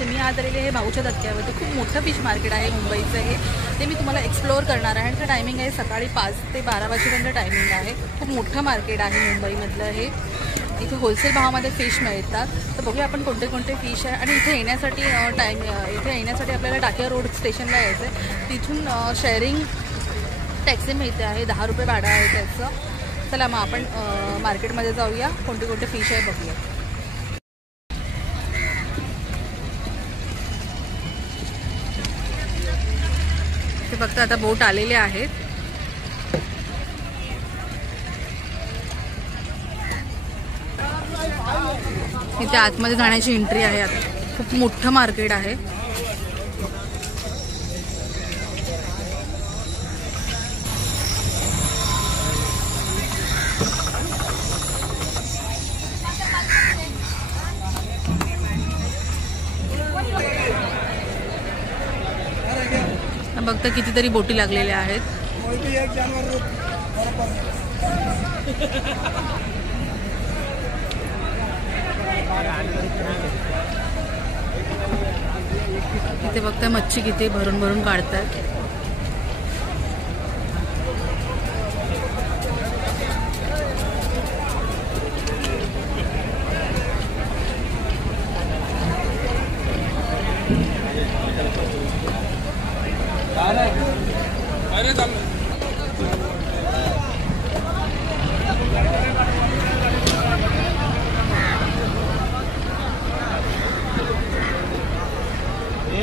तर मी आज आलेले आहे भाऊच्या धक्क्यावरती. खूप मोठं फिश मार्केट आहे मुंबईचं हे. ते मी तुम्हाला एक्सप्लोअर करणार आहे. आणि टायमिंग आहे सकाळी 5 ते 12 वाजेपर्यंत टायमिंग आहे. खूप मोठं मार्केट आहे मुंबईमधलं हे. इथे होलसेल भावामध्ये फिश मिळतात. तर बघूया आपण कोणते कोणते फिश आहे. आणि इथे येण्यासाठी इथे येण्यासाठी आपल्याला टाकिया रोड स्टेशनला यायचं आहे. तिथून शेअरिंग टॅक्सी मिळते आहे. 10 रुपये भाडं आहे त्याचं. चला मग आपण मार्केटमध्ये जाऊया, कोणते कोणते फिश आहे बघूया. ते फक्त आता बोट आलेले आहेत. इथे आतमध्ये जाण्याची एंट्री आहे. आता खूप मोठं मार्केट आहे. बघता कितीतरी बोटी लागलेल्या आहेत. इथे बघता मच्छी किती भरून भरून काढतात.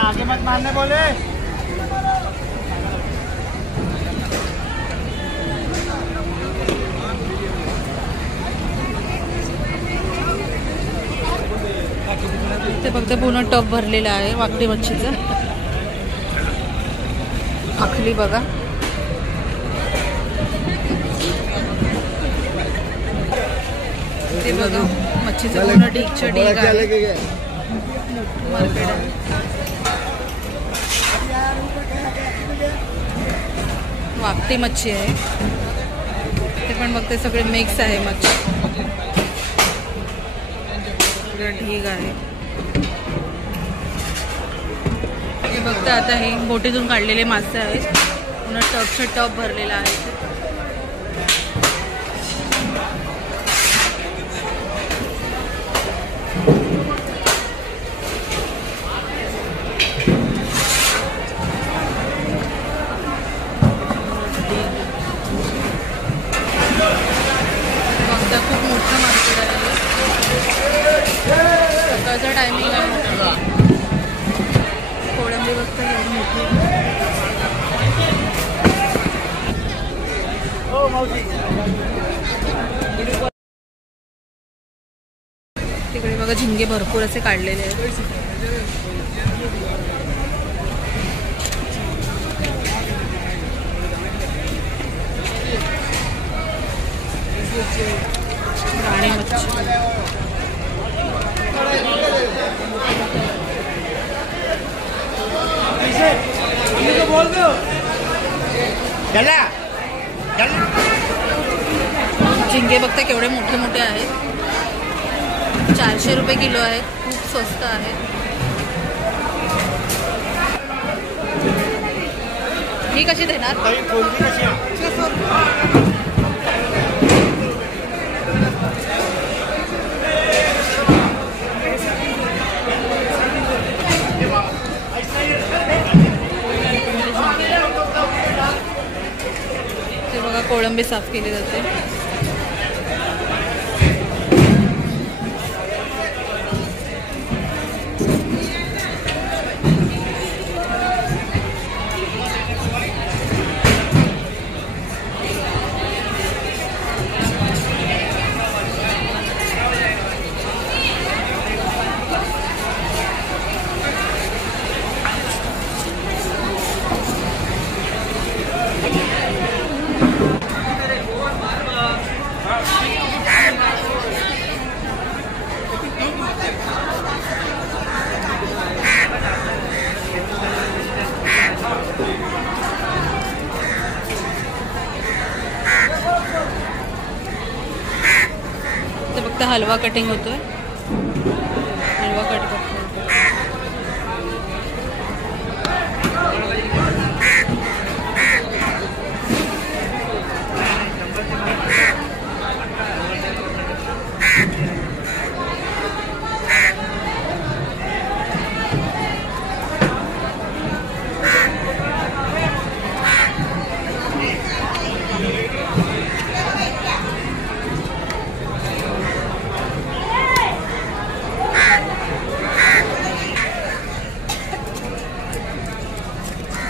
आगे मत मारने बोले. ते फक्त पूर्ण टप भरलेलं आहे वाकडी मच्छीचं. आखली बघा. ते बघा मच्छीचं पूर्ण ढीगच्या ढीग आहे. मार्केट आहे. वाकटी मच्छी आहे ते पण बघते सगळे मिक्स आहे मच्छी. ढीग आहे. हे बघता आता हे बोटीतून काढलेले मासे आहेत. पूर्ण टपच्या टप भरलेला आहे. खूप मोठं मार्केट आहे. सकाळचा टायमिंग आहे. कोळंबी बघता एवढी मोठी. तिकडे बघा झिंगे भरपूर असे काढलेले आहेत. राणी मच्छी. झिंगे बघता केवढे मोठे मोठे आहेत. 400 रुपये किलो आहेत. खूप स्वस्त आहे. ही कशी देणार? ते बघा कोळंबी साफ केली जाते. हलवा कटिंग होतोय. हलवा कट करतो.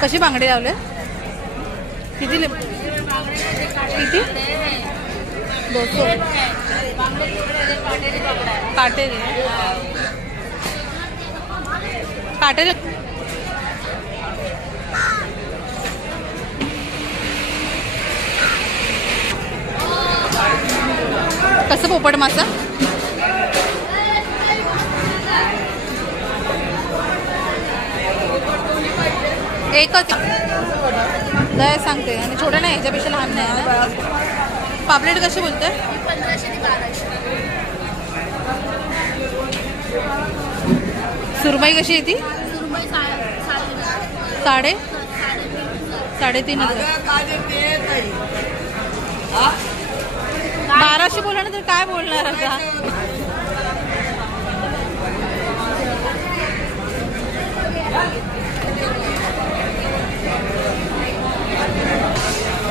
कशी बांगडे लावले? किती किती? 200 काटेरे काटेरे कसं पोपट मासा? एकच दया सांगते आणि छोटे नाही, ह्याच्यापेक्षा लहान नाही ना. पापलेट कशी बोलते? 1500 ते 1200. सुरमई कशी आहे ती? सुरमई 3,500. 1200 बोला ना तर काय बोलणार आता?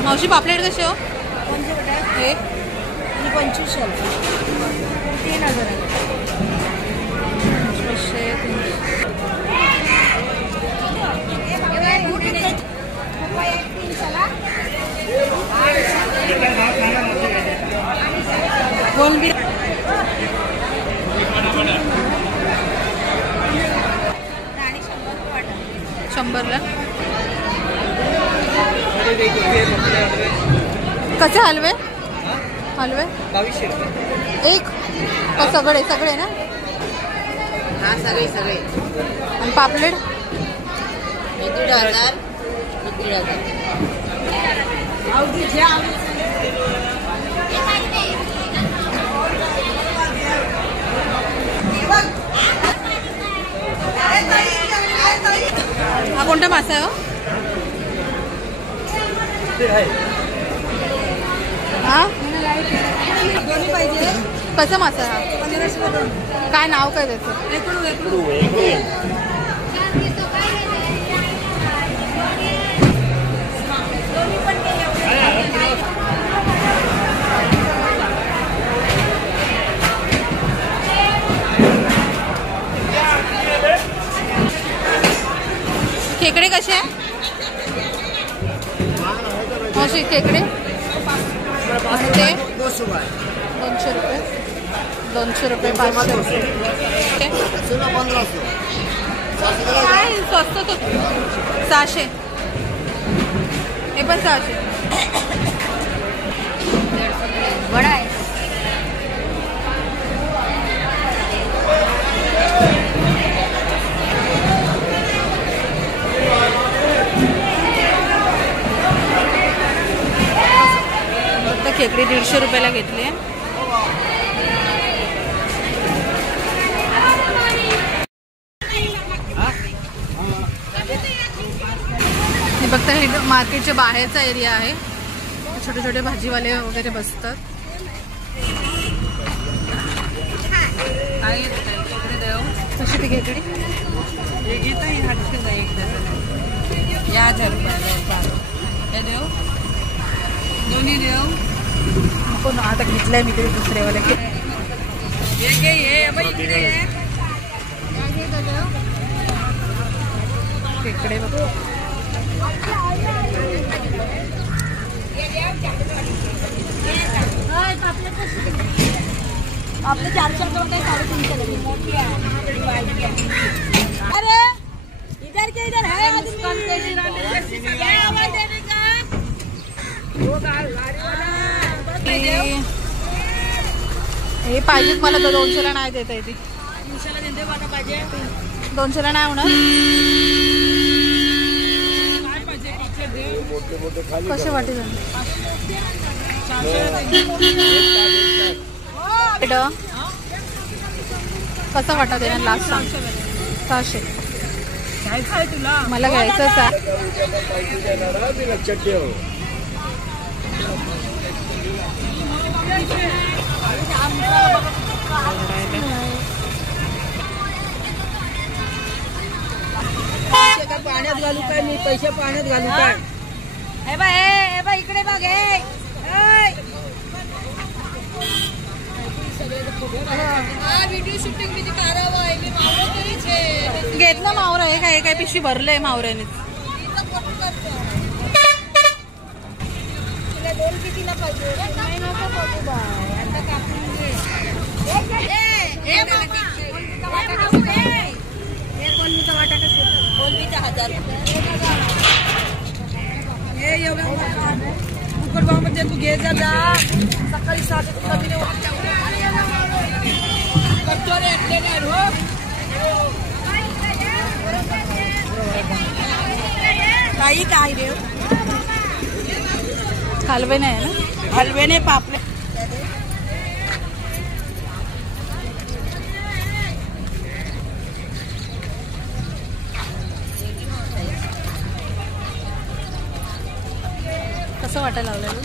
मावशी पापलेट कसे हो? हे 2500. 3000. कोण बी 100ला. कसे हलवे? हलवे 2200 रुपये एक का सगळे सगळे ना? हा सगळे आणि पापलेट 1,500. हा कोणता मासा आहे हो? हा कसा मासा हा? काय नाव काय त्याचं? खेकडे कसे आहे? मावशी खेकडे आणि ते 200 रुपये 500 रुपये. काय स्वस्त तो 600. हे पण 600. वडा आहे. खेकडी 150 रुपयाला घेतली आहे. हे बघता हे मार्केटच्या बाहेरचा एरिया आहे. छोटे छोटे भाजीवाले वगैरे बसतात. कशी ती खेकडी? या देऊ दोन्ही देऊ नको ना, आता घेतलंय मी तरी दुसऱ्यावाले. खेकडे बघ. आपले 400 रुपये 350. अरे इधर के इधर है हे पाहिजे मला तर 200ला नाही देता येते. 200ला नाही होणार. कसे वाटे कसा वाटा देणार? लास्ट सांग. 600 मला घ्यायचंच आहे. पाण्यात घालू काय मी? पैसे पाण्यात घालू काय? हे बघ इकडे बघ. घेतलं मावरा. हे काय पिशवी भरलंय मावऱ्याने. दोन कितीला पाहिजे नाही नको बघू बाय आता कापून घे हे बाबा हे भाऊ हे कोणीचा वाटा कसं कोणीचा 1000 हे एवढं कुकर बामध्ये तू घे जा सकाळी 7 करतो रे एकटे हो काही काय रे हलवे नाही ना हलवे ने पापले कसं वाटायला लावलं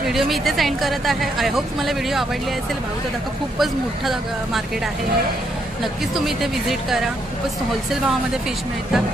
व्हिडिओ मी इथेच एंड करत आहे. आय होप तुम्हाला व्हिडिओ आवडली असेल. भाऊचा दाखा खूपच मोठं मार्केट आहे हे. नक्कीच तुम्ही इथे व्हिजिट करा. खूपच होलसेल भावामध्ये फिश मिळतात.